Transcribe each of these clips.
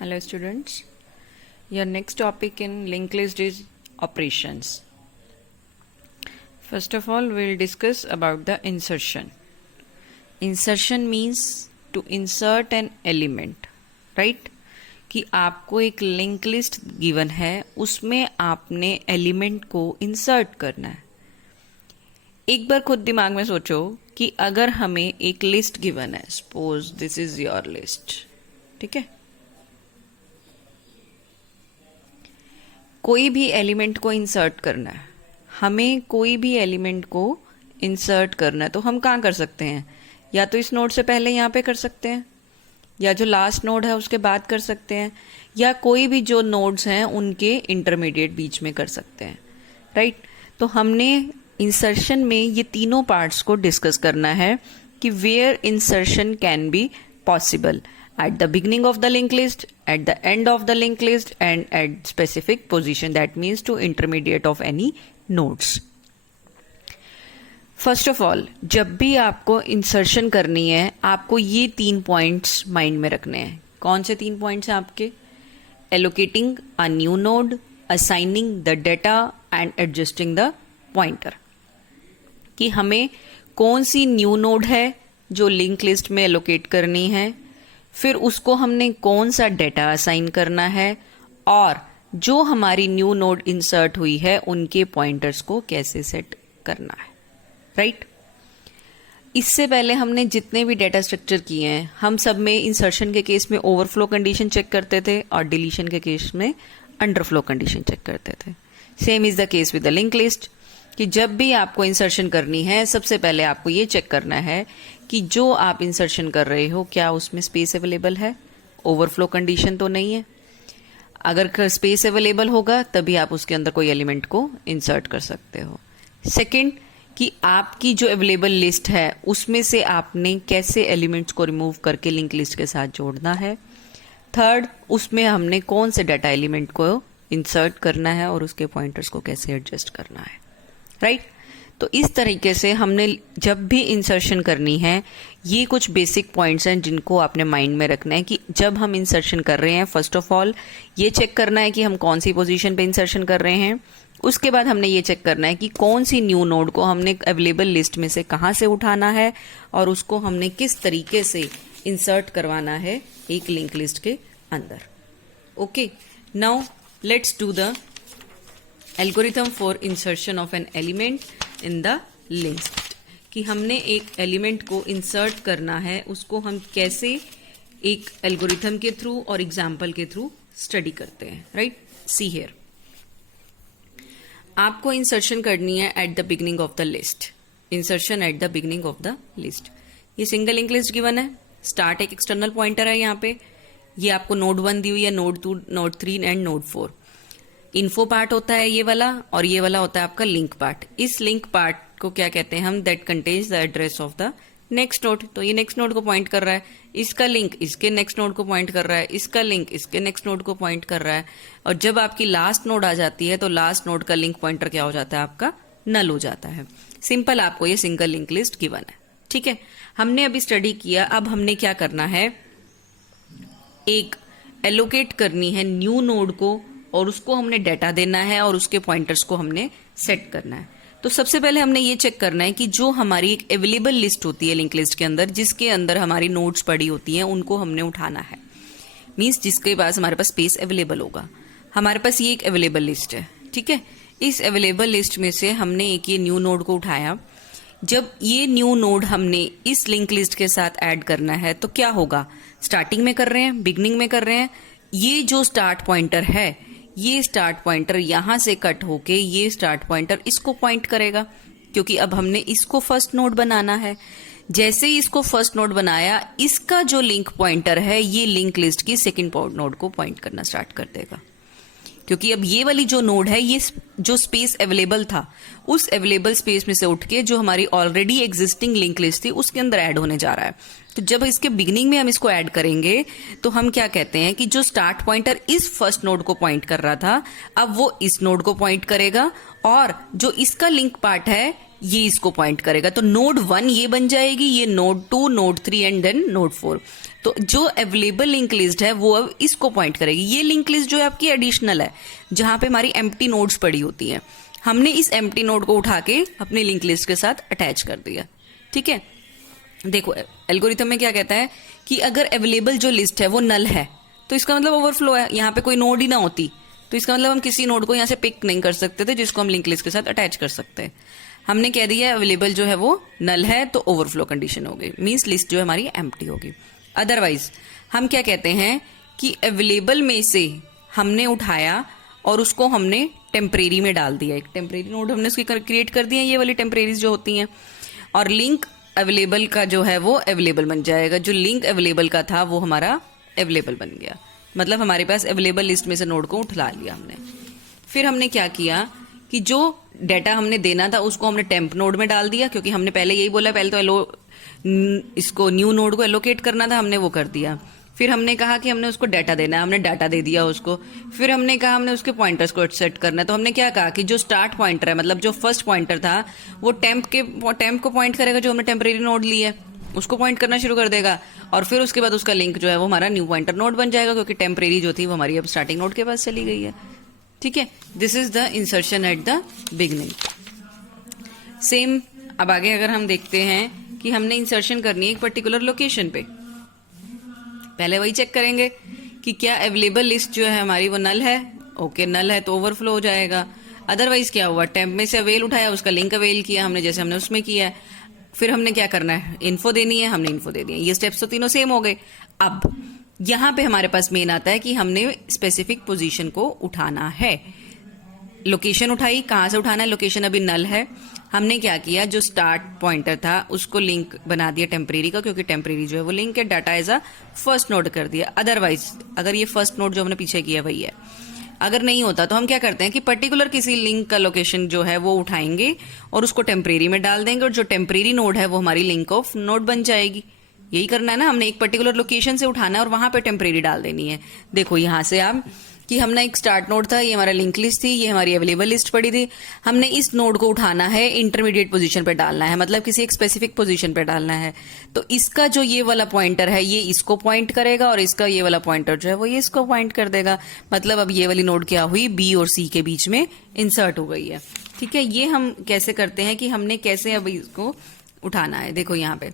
Hello students, your next topic in linked list is operations. First of all, we'll discuss about the insertion. Insertion means to insert an element, right? कि आपको एक link list given है, उसमें आपने element को insert करना है. एक बार खुद दिमाग में सोचो कि अगर हमें एक लिस्ट गिवन है, suppose this is your list, ठीक है, कोई भी एलिमेंट को इंसर्ट करना है, हमें कोई भी एलिमेंट को इंसर्ट करना है, तो हम कहाँ कर सकते हैं? या तो इस नोड से पहले यहाँ पे कर सकते हैं, या जो लास्ट नोड है उसके बाद कर सकते हैं, या कोई भी जो नोड्स हैं उनके इंटरमीडिएट बीच में कर सकते हैं, राइट? तो हमने इंसर्शन में ये तीनों पार्ट्स को डिस्कस करना है कि where insertion can be possible at the beginning of the linked list, at the end of the linked list, and at specific position, that means to intermediate of any nodes. First of all, जब भी आपको insertion करनी है, आपको ये 3 points mind में रखने हैं. कौन से 3 पॉइंट्स हैं आपके? Allocating a new node, assigning the data and adjusting the pointer. कि हमें कौन सी न्यू नोड है जो लिंक लिस्ट में एलोकेट करनी है, फिर उसको हमने कौन सा डेटा असाइन करना है, और जो हमारी न्यू नोड इंसर्ट हुई है उनके पॉइंटर्स को कैसे सेट करना है, राइट? इससे पहले हमने जितने भी डेटा स्ट्रक्चर किए हैं, हम सब में इंसर्शन के केस में ओवरफ्लो कंडीशन चेक करते थे और डिलीशन के केस में अंडरफ्लो कंडीशन चेक करते थे. Same is the case with the link list, कि जब भी आपको इंसर्शन करनी है, सबसे पहले आपको ये चेक करना है कि जो आप इंसर्शन कर रहे हो क्या उसमें स्पेस अवेलेबल है, ओवरफ्लो कंडीशन तो नहीं है. अगर स्पेस अवेलेबल होगा तभी आप उसके अंदर कोई एलिमेंट को इंसर्ट कर सकते हो. सेकंड, कि आपकी जो अवेलेबल लिस्ट है उसमें से आपने कैसे एलिमेंट्स को रिमूव करके लिंक लिस्ट के साथ जोड़ना है. थर्ड, उसमें हमने कौन से डाटा एलिमेंट को इंसर्ट करना है और उसके पॉइंटर्स को कैसे एडजस्ट करना है, राइट? तो इस तरीके से हमने जब भी इंसर्शन करनी है, ये कुछ बेसिक पॉइंट्स हैं जिनको आपने माइंड में रखना है कि जब हम इंसर्शन कर रहे हैं, फर्स्ट ऑफ ऑल ये चेक करना है कि हम कौन सी पोजीशन पे इंसर्शन कर रहे हैं. उसके बाद हमने ये चेक करना है कि कौन सी न्यू नोड को हमने अवेलेबल लिस्ट में से कहाँ से उठाना है और उसको हमने किस तरीके से इंसर्ट करवाना है एक लिंक लिस्ट के अंदर. Okay, now let's do the algorithm for insertion of N element in the list. कि हमने एक एलिमेंट को इंसर्ट करना है, उसको हम कैसे एक एल्गोरिथम के थ्रू और एग्जाम्पल के थ्रू स्टडी करते हैं, राइट? सी हियर, आपको इंसर्शन करनी है at the beginning of the list. Insertion at the beginning of the list. ये सिंगल लिंक लिस्ट गिवन है, स्टार्ट एक एक्सटर्नल पॉइंटर है यहाँ पे, ये आपको नोड 1 दी हुई है, node 2, node 3 and node 4. Info part होता है ये वाला, और ये वाला होता है आपका लिंक पार्ट. इस लिंक पार्ट को क्या कहते हैं हम? That contains the address of the next node. तो ये नेक्स्ट नोड को पॉइंट कर रहा है, इसका लिंक इसके नेक्स्ट नोड को पॉइंट कर रहा है, इसका लिंक इसके नेक्स्ट नोड को पॉइंट कर रहा है. और जब आपकी लास्ट नोड आ जाती है तो लास्ट नोड का लिंक पॉइंटर क्या हो जाता है? आपका नल हो जाता है. सिंपल, आपको ये सिंगल लिंक लिस्ट गिवन है, ठीक है? हमने अभी स्टडी किया. अब हमने क्या करना है, एक एलोकेट करनी है न्यू नोड को, और उसको हमने डेटा देना है और उसके पॉइंटर्स को हमने सेट करना है. तो सबसे पहले हमने ये चेक करना है कि जो हमारी एक अवेलेबल लिस्ट होती है लिंक लिस्ट के अंदर, जिसके अंदर हमारी नोड्स पड़ी होती हैं, उनको हमने उठाना है. मींस जिसके पास हमारे पास स्पेस अवेलेबल होगा. हमारे पास ये एक अवेलेबल लिस्ट है, ठीक है? इस अवेलेबल लिस्ट में से हमने एक ये न्यू नोड को उठाया. जब ये न्यू नोड हमने इस लिंक लिस्ट के साथ ऐड करना है तो क्या होगा? स्टार्टिंग में कर रहे हैं, बिगनिंग में कर रहे हैं. ये जो स्टार्ट पॉइंटर है, ये स्टार्ट पॉइंटर यहां से कट होके ये स्टार्ट पॉइंटर इसको पॉइंट करेगा, क्योंकि अब हमने इसको फर्स्ट नोड बनाना है. जैसे ही इसको फर्स्ट नोड बनाया, इसका जो लिंक पॉइंटर है ये लिंक लिस्ट की सेकंड नोड को पॉइंट करना स्टार्ट कर देगा, क्योंकि अब ये वाली जो नोड है, ये जो स्पेस अवेलेबल था उस अवेलेबल स्पेस में से उठ के जो हमारी ऑलरेडी एग्जिस्टिंग लिंक लिस्ट थी उसके अंदर ऐड होने जा रहा है. तो जब इसके बिगिनिंग में हम इसको ऐड करेंगे तो हम क्या कहते हैं कि जो स्टार्ट पॉइंटर इस फर्स्ट नोड को पॉइंट कर रहा था, अब वो इस नोड को पॉइंट करेगा, और जो इसका लिंक पार्ट है ये इसको पॉइंट करेगा. तो नोड 1 ये बन जाएगी, ये node 2, node 3 and then node 4. तो तो जो अवेलेबल लिंक लिस्ट है वो अब इसको पॉइंट करेगी। ये लिंक लिस्ट जो है आपकी एडिशनल है, जहां पे हमारी एम्प्टी नोड्स पड़ी होती हैं, हमने इस एम्प्टी नोड को उठा के अपनी लिंक लिस्ट के साथ अटैच कर दिया। ठीक है, देखो एल्गोरिथम में क्या कहता है कि अगर अवेलेबल जो लिस्ट है वो नल है तो इसका मतलब ओवरफ्लो है, यहाँ पे कोई नोड ही ना होती तो इसका मतलब हम किसी नोड को यहाँ से पिक नहीं कर सकते थे जिसको हम लिंक लिस्ट के साथ अटैच कर सकते हैं। हमने कह दिया अवेलेबल जो है वो नल है तो ओवरफ्लो कंडीशन हो गई, मीन्स लिस्ट जो है हमारी एम्प्टी होगी। अदरवाइज हम क्या कहते हैं कि अवेलेबल में से हमने उठाया और उसको हमने टेम्परेरी में डाल दिया, एक टेम्परेरी नोड हमने उसकी क्रिएट कर दिया, ये वाली टेम्परेरीज जो होती हैं, और लिंक अवेलेबल का जो है वो अवेलेबल बन जाएगा। जो लिंक अवेलेबल का था वो हमारा अवेलेबल बन गया, मतलब हमारे पास अवेलेबल लिस्ट में से नोड को उठा लिया हमने। फिर हमने क्या किया कि जो डेटा हमने देना था उसको हमने टेम्प नोड में डाल दिया, क्योंकि हमने पहले यही बोला, पहले तो इसको न्यू नोड को एलोकेट करना था, हमने वो कर दिया। फिर हमने कहा कि हमने उसको डाटा देना है, हमने डाटा दे दिया उसको। फिर हमने कहा हमने उसके पॉइंटर्स को सेट करना है, तो हमने क्या कहा कि जो स्टार्ट पॉइंटर है, मतलब जो फर्स्ट पॉइंटर था वो टेम्प को पॉइंट करेगा, जो हमने टेम्परेरी नोड ली है उसको पॉइंट करना शुरू कर देगा, और फिर उसके बाद उसका लिंक जो है वो हमारा न्यू पॉइंटर नोड बन जाएगा, क्योंकि टेम्परेरी जो थी वो हमारी अब स्टार्टिंग नोड के पास चली गई है। ठीक है, this is the insertion at the beginning. Same अब आगे अगर हम देखते हैं कि हमने इंसर्शन करनी है एक पर्टिकुलर लोकेशन पे, पहले वही चेक करेंगे कि क्या अवेलेबल लिस्ट जो है हमारी वो नल है। ओके, नल है तो ओवरफ्लो हो जाएगा। अदरवाइज क्या हुआ, टेम्प में से अवेल उठाया, उसका लिंक अवेल किया हमने, जैसे हमने उसमें किया है। फिर हमने क्या करना है, इन्फो देनी है, हमने इन्फो दे दिया। ये स्टेप्स तो तीनों सेम हो गए। अब यहां पे हमारे पास मेन आता है कि हमने स्पेसिफिक पोजीशन को उठाना है। लोकेशन उठाई, कहां से उठाना है, लोकेशन अभी नल है। हमने क्या किया, जो स्टार्ट पॉइंटर था उसको लिंक बना दिया टेम्परेरी का, क्योंकि टेम्परेरी जो है वो लिंक है, data as a first node कर दिया। अदरवाइज अगर ये फर्स्ट नोड जो हमने पीछे किया वही है, अगर नहीं होता तो हम क्या करते हैं कि पर्टिकुलर किसी लिंक का लोकेशन जो है वो उठाएंगे और उसको टेम्परेरी में डाल देंगे, और जो टेम्परेरी नोड है वो हमारी लिंक ऑफ नोड बन जाएगी। यही करना है ना, हमने एक पर्टिकुलर लोकेशन से उठाना है और वहां पे टेम्परेरी डाल देनी है। देखो यहां से आप कि हमने एक स्टार्ट नोड था, ये हमारा लिंक लिस्ट थी, ये हमारी अवेलेबल लिस्ट पड़ी थी, हमने इस नोड को उठाना है, इंटरमीडिएट पोजीशन पे डालना है, मतलब किसी एक स्पेसिफिक पोजीशन पे डालना है। तो इसका जो ये वाला पॉइंटर है ये इसको पॉइंट करेगा, और इसका ये वाला पॉइंटर जो है वो ये इसको पॉइंट कर देगा। मतलब अब ये वाली नोड क्या हुई, बी और सी के बीच में इंसर्ट हो गई है। ठीक है, ये हम कैसे करते हैं कि हमने कैसे अब इसको उठाना है। देखो यहाँ पे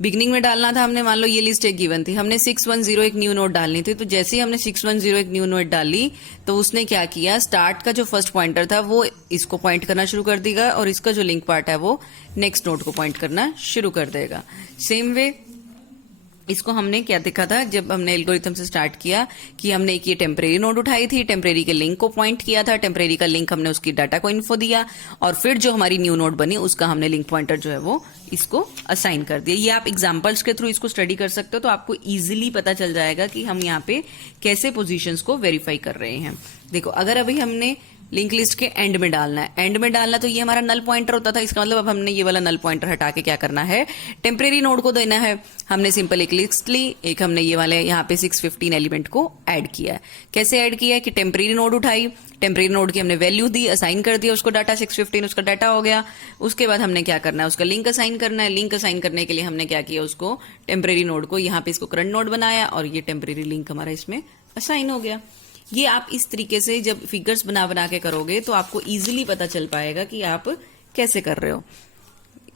बिगनिंग में डालना था हमने, मान लो ये लिस्ट एक गिवन थी, हमने 610 एक न्यू नोड डालनी थी। तो जैसे ही हमने 610 एक न्यू नोड डाली तो उसने क्या किया, स्टार्ट का जो फर्स्ट पॉइंटर था वो इसको पॉइंट करना शुरू कर देगा, और इसका जो लिंक पार्ट है वो नेक्स्ट नोड को पॉइंट करना शुरू कर देगा। सेम वे इसको हमने क्या देखा था जब हमने एल्गोरिथम से स्टार्ट किया कि हमने एक ये टेम्परेरी नोड उठाई थी, टेम्परेरी के लिंक को पॉइंट किया था, टेम्परेरी का लिंक हमने उसकी डाटा को इन्फो दिया, और फिर जो हमारी न्यू नोड बनी उसका हमने लिंक पॉइंटर जो है वो इसको असाइन कर दिया। ये आप एग्जांपल्स के थ्रू इसको स्टडी कर सकते हो, तो आपको इजीली पता चल जाएगा कि हम यहाँ पे कैसे पोजीशंस को वेरीफाई कर रहे हैं। देखो अगर अभी हमने लिंक लिस्ट के एंड में डालना है, एंड में डालना तो ये हमारा नल पॉइंटर होता था, इसका मतलब अब हमने ये वाला नल पॉइंटर हटा के क्या करना है, टेम्परेरी नोड को देना है। हमने सिंपल एक लिस्ट ली, एक हमने ये वाले यहाँ पे 615 एलिमेंट को ऐड किया है। कैसे ऐड किया है कि टेम्परेरी नोड उठाई, टेम्परेरी नोड की हमने वैल्यू दी, असाइन कर दिया उसको डाटा, 615 उसका डाटा हो गया। उसके बाद हमने क्या करना है, उसका लिंक असाइन करना है। लिंक असाइन करने के लिए हमने क्या किया, उसको टेम्परेरी नोड को यहाँ पे इसको करंट नोड बनाया, और ये टेम्परेरी लिंक हमारा इसमें असाइन हो गया। ये आप इस तरीके से जब फिगर्स बना बना के करोगे तो आपको इजीली पता चल पाएगा कि आप कैसे कर रहे हो।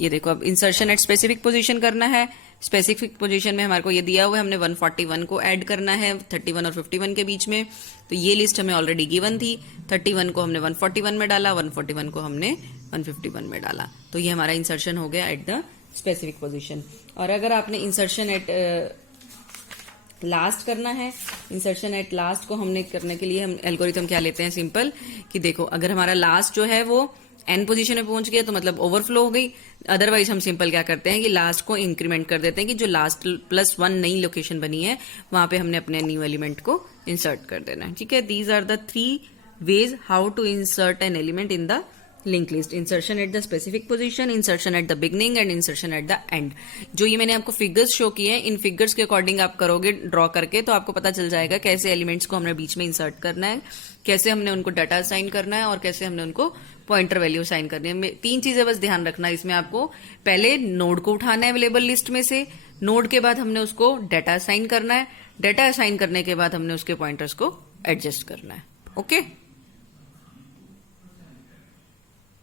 ये देखो अब इंसर्शन एट स्पेसिफिक पोजीशन करना है। स्पेसिफिक पोजीशन में हमारे को ये दिया हुआ है, हमने 141 को ऐड करना है 31 और 51 के बीच में। तो ये लिस्ट हमें ऑलरेडी गिवन थी, 31 को हमने 141 में डाला, 141 को हमने 151 में डाला। तो ये हमारा इंसर्शन हो गया एट द स्पेसिफिक पोजीशन। और अगर आपने इंसर्शन एट लास्ट करना है, इंसर्शन एट लास्ट को हमने करने के लिए हम एल्गोरिथम क्या लेते हैं, सिंपल कि देखो अगर हमारा लास्ट जो है वो एन पोजीशन में पहुंच गया तो मतलब ओवरफ्लो हो गई। अदरवाइज हम सिंपल क्या करते हैं कि लास्ट को इंक्रीमेंट कर देते हैं कि जो लास्ट +1 नई लोकेशन बनी है वहां पे हमने अपने न्यू एलिमेंट को इंसर्ट कर देना है। ठीक है, these are the 3 ways how to insert an element in the link list, insertion at the specific position, insertion at the beginning and insertion at the end. जो ये मैंने आपको फिगर्स शो किए हैं, इन फिगर्स के अकॉर्डिंग आप करोगे draw करके तो आपको पता चल जाएगा कैसे एलिमेंट्स को हमने बीच में इंसर्ट करना है, कैसे हमने उनको डाटा असाइन करना है और कैसे हमने उनको पॉइंटर वैल्यू असाइन करनी है। तीन चीजें बस ध्यान रखना है इसमें आपको। पहले नोड को उठाना है अवेलेबल लिस्ट में से, नोड के बाद हमने उसको डाटा असाइन करना है, डाटा असाइन करने के बाद हमने उसके पॉइंटर्स को एडजस्ट करना है। ओके।